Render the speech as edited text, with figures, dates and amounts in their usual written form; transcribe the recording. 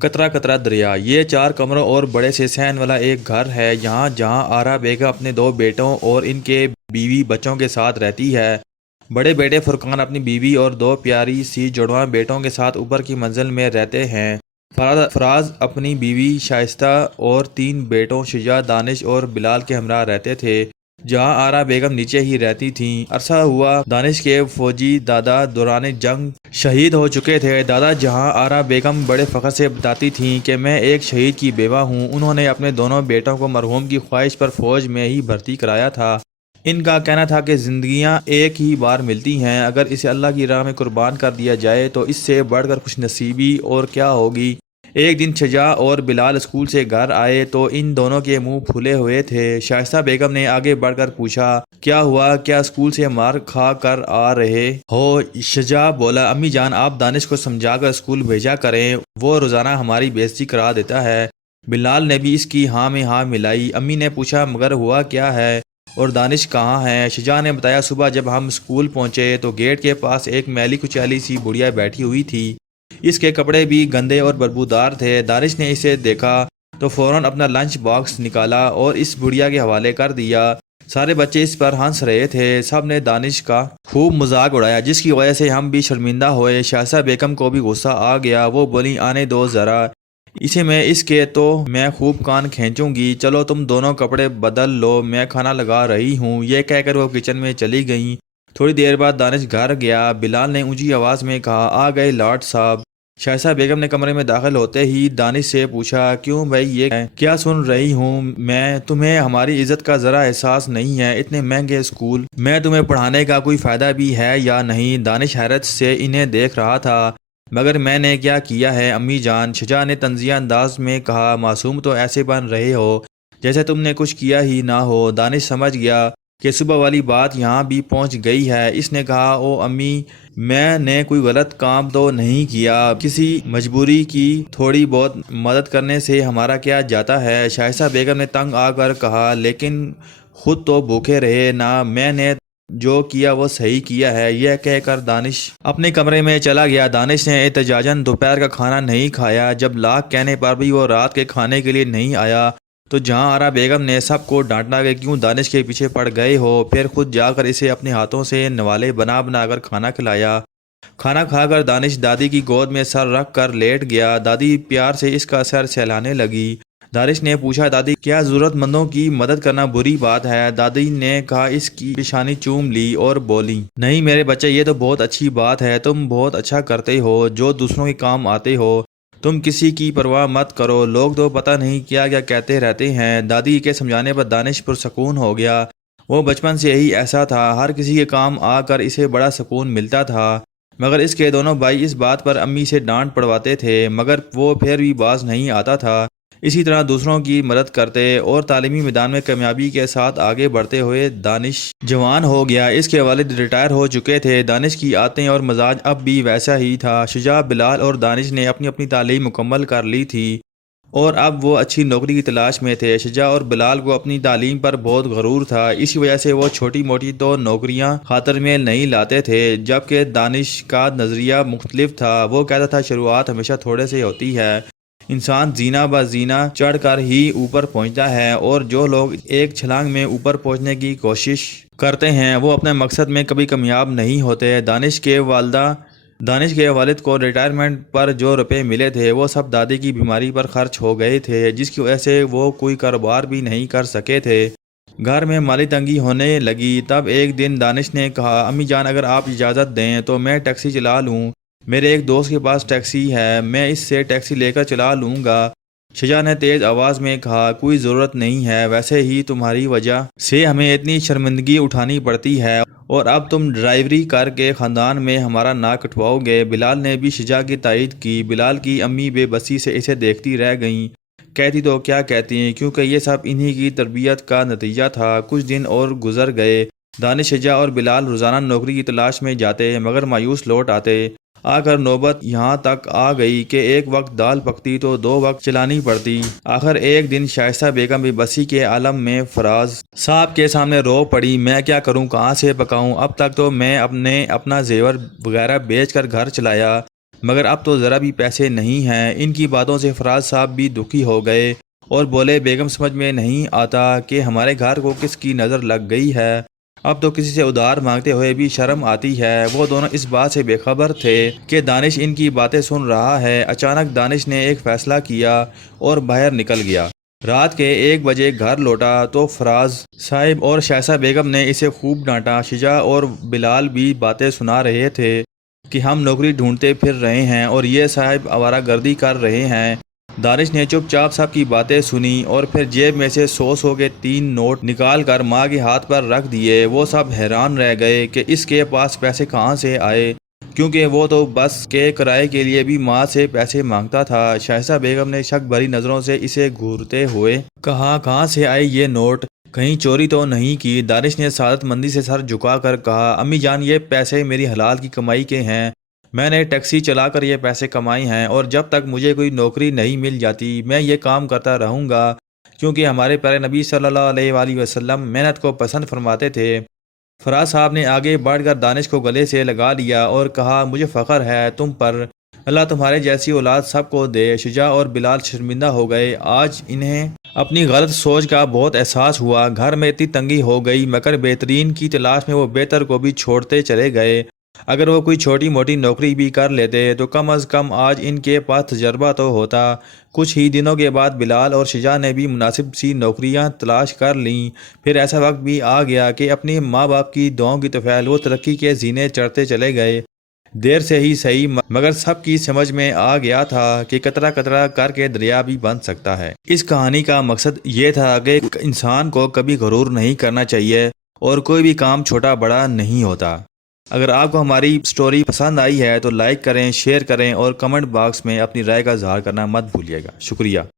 قطرہ قطرہ دریا۔ یہ 4 کمروں اور بڑے سے صحن والا ایک گھر ہے یہاں جہاں آرا بیگم اپنے 2 بیٹوں اور ان کے بیوی بچوں کے ساتھ رہتی ہے۔ بڑے بیٹے فرقان اپنی بیوی اور 2 پیاری سی جڑواں بیٹوں کے ساتھ اوپر کی منزل میں رہتے ہیں۔ فراز اپنی بیوی شائستہ اور 3 بیٹوں شجاع، دانش اور بلال کے ہمراہ رہتے تھے جہاں آرا بیگم نیچے ہی رہتی تھیں۔ عرصہ ہوا دانش کے فوجی دادا دوران جنگ شہید ہو چکے تھے۔ دادا جہاں آرا بیگم بڑے فخر سے بتاتی تھیں کہ میں ایک شہید کی بیوہ ہوں، انہوں نے اپنے دونوں بیٹوں کو مرحوم کی خواہش پر فوج میں ہی بھرتی کرایا تھا۔ ان کا کہنا تھا کہ زندگیاں ایک ہی بار ملتی ہیں، اگر اسے اللہ کی راہ میں قربان کر دیا جائے تو اس سے بڑھ کر خوش نصیبی اور کیا ہوگی۔ ایک دن شجاع اور بلال اسکول سے گھر آئے تو ان دونوں کے منہ پھولے ہوئے تھے۔ شائستہ بیگم نے آگے بڑھ کر پوچھا، کیا ہوا، کیا اسکول سے مار کھا کر آ رہے ہو؟ شجاع بولا، امی جان آپ دانش کو سمجھا کر اسکول بھیجا کریں، وہ روزانہ ہماری بے عزتی کرا دیتا ہے۔ بلال نے بھی اس کی ہاں میں ہاں ملائی۔ امی نے پوچھا، مگر ہوا کیا ہے اور دانش کہاں ہے؟ شجاع نے بتایا، صبح جب ہم اسکول پہنچے تو گیٹ کے پاس ایک میلی کچیلی سی بڑھیا بیٹھی ہوئی تھی، اس کے کپڑے بھی گندے اور بدبودار تھے۔ دانش نے اسے دیکھا تو فوراً اپنا لنچ باکس نکالا اور اس بڑھیا کے حوالے کر دیا۔ سارے بچے اس پر ہنس رہے تھے، سب نے دانش کا خوب مذاق اڑایا جس کی وجہ سے ہم بھی شرمندہ ہوئے۔ شائستہ بیگم کو بھی غصہ آ گیا، وہ بولی، آنے دو ذرا اسے، میں اس کے تو میں خوب کان کھینچوں گی، چلو تم دونوں کپڑے بدل لو، میں کھانا لگا رہی ہوں۔ یہ کہہ کر وہ کچن میں چلی گئیں۔ تھوڑی دیر بعد دانش گھر گیا۔ بلال نے اونچی آواز میں کہا، آ گئے لاٹ صاحب۔ شائستہ بیگم نے کمرے میں داخل ہوتے ہی دانش سے پوچھا، کیوں بھائی یہ کیا سن رہی ہوں میں؟ تمہیں ہماری عزت کا ذرا احساس نہیں ہے؟ اتنے مہنگے اسکول میں تمہیں پڑھانے کا کوئی فائدہ بھی ہے یا نہیں؟ دانش حیرت سے انہیں دیکھ رہا تھا۔ مگر میں نے کیا کیا ہے امی جان؟ شجاع نے طنزیہ انداز میں کہا، معصوم تو ایسے بن رہے ہو جیسے تم نے کچھ کیا ہی نہ ہو۔ دانش سمجھ گیا کہ صبح والی بات یہاں بھی پہنچ گئی ہے۔ اس نے کہا، او امی میں نے کوئی غلط کام تو نہیں کیا، کسی مجبوری کی تھوڑی بہت مدد کرنے سے ہمارا کیا جاتا ہے؟ شائستہ بیگم نے تنگ آ کر کہا، لیکن خود تو بھوکے رہے نا، میں نے جو کیا وہ صحیح کیا ہے۔ یہ کہہ کر دانش اپنے کمرے میں چلا گیا۔ دانش نے احتجاجاً دوپہر کا کھانا نہیں کھایا۔ جب لاکھ کہنے پر بھی وہ رات کے کھانے کے لیے نہیں آیا تو جہاں آرا بیگم نے سب کو ڈانٹا کہ کیوں دانش کے پیچھے پڑ گئے ہو، پھر خود جا کر اسے اپنے ہاتھوں سے نوالے بنا بنا کر کھانا کھلایا۔ کھانا کھا کر دانش دادی کی گود میں سر رکھ کر لیٹ گیا۔ دادی پیار سے اس کا سر سہلانے لگی۔ دانش نے پوچھا، دادی کیا ضرورت مندوں کی مدد کرنا بری بات ہے؟ دادی نے کہا، اس کی پیشانی چوم لی اور بولی، نہیں میرے بچے یہ تو بہت اچھی بات ہے، تم بہت اچھا کرتے ہو جو دوسروں کے کام آتے ہو، تم کسی کی پرواہ مت کرو، لوگ تو پتہ نہیں کیا کیا کہتے رہتے ہیں۔ دادی کے سمجھانے پر دانش پرسکون ہو گیا۔ وہ بچپن سے ہی ایسا تھا، ہر کسی کے کام آ کر اسے بڑا سکون ملتا تھا۔ مگر اس کے دونوں بھائی اس بات پر امی سے ڈانٹ پڑواتے تھے مگر وہ پھر بھی باز نہیں آتا تھا۔ اسی طرح دوسروں کی مدد کرتے اور تعلیمی میدان میں کامیابی کے ساتھ آگے بڑھتے ہوئے دانش جوان ہو گیا۔ اس کے والد ریٹائر ہو چکے تھے۔ دانش کی عادتیں اور مزاج اب بھی ویسا ہی تھا۔ شجاع، بلال اور دانش نے اپنی اپنی تعلیم مکمل کر لی تھی اور اب وہ اچھی نوکری کی تلاش میں تھے۔ شجاع اور بلال کو اپنی تعلیم پر بہت غرور تھا، اسی وجہ سے وہ چھوٹی موٹی تو نوکریاں خاطر میں نہیں لاتے تھے، جبکہ دانش کا نظریہ مختلف تھا۔ وہ کہتا تھا، شروعات ہمیشہ تھوڑے سے ہوتی ہے، انسان زینہ بہ زینہ چڑھ کر ہی اوپر پہنچتا ہے، اور جو لوگ ایک چھلانگ میں اوپر پہنچنے کی کوشش کرتے ہیں وہ اپنے مقصد میں کبھی کامیاب نہیں ہوتے۔ دانش کے والد کو ریٹائرمنٹ پر جو روپے ملے تھے وہ سب دادی کی بیماری پر خرچ ہو گئے تھے، جس کی وجہ سے وہ کوئی کاروبار بھی نہیں کر سکے تھے۔ گھر میں مالی تنگی ہونے لگی۔ تب ایک دن دانش نے کہا، امی جان اگر آپ اجازت دیں تو میں ٹیکسی چلا لوں، میرے ایک دوست کے پاس ٹیکسی ہے، میں اس سے ٹیکسی لے کر چلا لوں گا۔ شجاع نے تیز آواز میں کہا، کوئی ضرورت نہیں ہے، ویسے ہی تمہاری وجہ سے ہمیں اتنی شرمندگی اٹھانی پڑتی ہے اور اب تم ڈرائیوری کر کے خاندان میں ہمارا ناک کٹواؤ گے۔ بلال نے بھی شجاع کی تائید کی۔ بلال کی امی بے بسی سے اسے دیکھتی رہ گئیں، کہتی تو کیا کہتی ہیں، کیونکہ یہ سب انہی کی تربیت کا نتیجہ تھا۔ کچھ دن اور گزر گئے۔ دانش، شجاع اور بلال روزانہ نوکری کی تلاش میں جاتے مگر مایوس لوٹ آتے۔ آ کر نوبت یہاں تک آ گئی کہ ایک وقت دال پکتی تو 2 وقت چلانی پڑتی۔ آخر ایک دن شائستہ بیگم بے بسی کے عالم میں فراز صاحب کے سامنے رو پڑی، میں کیا کروں، کہاں سے پکاؤں، اب تک تو میں اپنا زیور وغیرہ بیچ کر گھر چلایا، مگر اب تو ذرا بھی پیسے نہیں ہیں۔ ان کی باتوں سے فراز صاحب بھی دکھی ہو گئے اور بولے بیگم سمجھ میں نہیں آتا کہ ہمارے گھر کو کس کی نظر لگ گئی ہے، اب تو کسی سے ادھار مانگتے ہوئے بھی شرم آتی ہے۔ وہ دونوں اس بات سے بے خبر تھے کہ دانش ان کی باتیں سن رہا ہے۔ اچانک دانش نے ایک فیصلہ کیا اور باہر نکل گیا۔ رات کے 1 بجے گھر لوٹا تو فراز صاحب اور شائستہ بیگم نے اسے خوب ڈانٹا۔ شجاع اور بلال بھی باتیں سنا رہے تھے کہ ہم نوکری ڈھونڈتے پھر رہے ہیں اور یہ صاحب آوارہ گردی کر رہے ہیں۔ دانش نے چپ چاپ سب کی باتیں سنی اور پھر جیب میں سے 100 کے 3 نوٹ نکال کر ماں کے ہاتھ پر رکھ دیے۔ وہ سب حیران رہ گئے کہ اس کے پاس پیسے کہاں سے آئے، کیونکہ وہ تو بس کے کرائے کے لیے بھی ماں سے پیسے مانگتا تھا۔ شائستہ بیگم نے شک بھری نظروں سے اسے گھورتے ہوئے کہا، کہاں سے آئے یہ نوٹ؟ کہیں چوری تو نہیں کی؟ دانش نے سعادت مندی سے سر جھکا کر کہا، امی جان یہ پیسے میری حلال کی کمائی کے ہیں، میں نے ٹیکسی چلا کر یہ پیسے کمائے ہیں اور جب تک مجھے کوئی نوکری نہیں مل جاتی میں یہ کام کرتا رہوں گا، کیونکہ ہمارے پیارے نبی صلی اللہ علیہ وآلہ وسلم محنت کو پسند فرماتے تھے۔ فراز صاحب نے آگے بڑھ کر دانش کو گلے سے لگا لیا اور کہا، مجھے فخر ہے تم پر، اللہ تمہارے جیسی اولاد سب کو دے۔ شجاع اور بلال شرمندہ ہو گئے۔ آج انہیں اپنی غلط سوچ کا بہت احساس ہوا۔ گھر میں اتنی تنگی ہو گئی مگر بہترین کی تلاش میں وہ بہتر کو بھی چھوڑتے چلے گئے۔ اگر وہ کوئی چھوٹی موٹی نوکری بھی کر لیتے تو کم از کم آج ان کے پاس تجربہ تو ہوتا۔ کچھ ہی دنوں کے بعد بلال اور شجاع نے بھی مناسب سی نوکریاں تلاش کر لیں۔ پھر ایسا وقت بھی آ گیا کہ اپنی ماں باپ کی دعاؤں کی طفیل وہ ترقی کے زینے چڑھتے چلے گئے۔ دیر سے ہی صحیح مگر سب کی سمجھ میں آ گیا تھا کہ قطرہ قطرہ کر کے دریا بھی بن سکتا ہے۔ اس کہانی کا مقصد یہ تھا کہ انسان کو کبھی غرور نہیں کرنا چاہیے اور کوئی بھی کام چھوٹا بڑا نہیں ہوتا۔ اگر آپ کو ہماری سٹوری پسند آئی ہے تو لائک کریں، شیئر کریں اور کمنٹ باکس میں اپنی رائے کا اظہار کرنا مت بھولیے گا۔ شکریہ۔